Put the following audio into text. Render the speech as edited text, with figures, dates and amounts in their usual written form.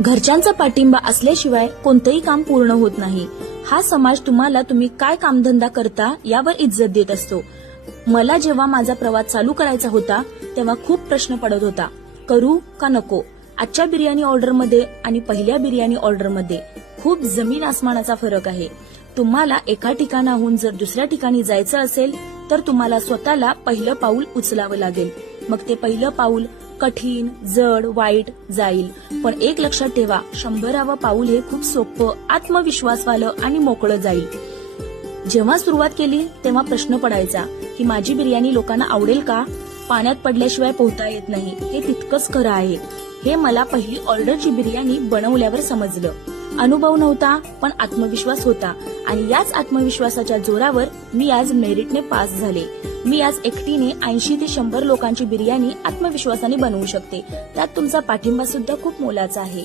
घरच्यांचा पाठिंबा असल्याशिवाय कोणतंही काम पूर्ण होत नाही. हा समाज तुम्हाला तुम्ही काय कामधंदा करता यावर इज्जत देत असतो. मला जेव्हा माझा प्रवास चालू करायचा होता तेव्हा खूप प्रश्न पडत होता, करू का नको. आजच्या बिर्याणी ऑर्डरमध्ये आणि पहिल्या बिर्याणी ऑर्डरमध्ये खूप जमीन आसमानाचा फरक आहे. तुम्हाला एका ठिकाणाहून जर दुसऱ्या ठिकाणी जायचं असेल तर तुम्हाला स्वतःला पहिलं पाऊल उचलावं लागेल. मग ते पहिलं पाऊल कठीण, जड, वाईट जाईल. पण एक लक्षात ठेवा, 100वे पाऊल हे खूप सोपं, आत्मविश्वासवालं आणि मोकळं जाईल. जेव्हा सुरुवात केली तेव्हा प्रश्न पडायचा की माझी बिर्याणी लोकांना आवडेल का. पाण्यात पडल्याशिवाय पोहता येत नाही हे तितकंच खरं आहे. हे मला पहिली ऑर्डरची बिर्याणी बनवल्यावर समजलं. अनुभव नव्हता पण आत्मविश्वास होता आणि याच आत्मविश्वासाच्या जोरावर मी आज मेरिटने पास झाले. मी आज एकटीने 80 ते 100 लोकांची बिर्याणी आत्मविश्वासाने बनवू शकते. त्यात तुमचा पाठिंबा सुद्धा खूप मोलाचा आहे.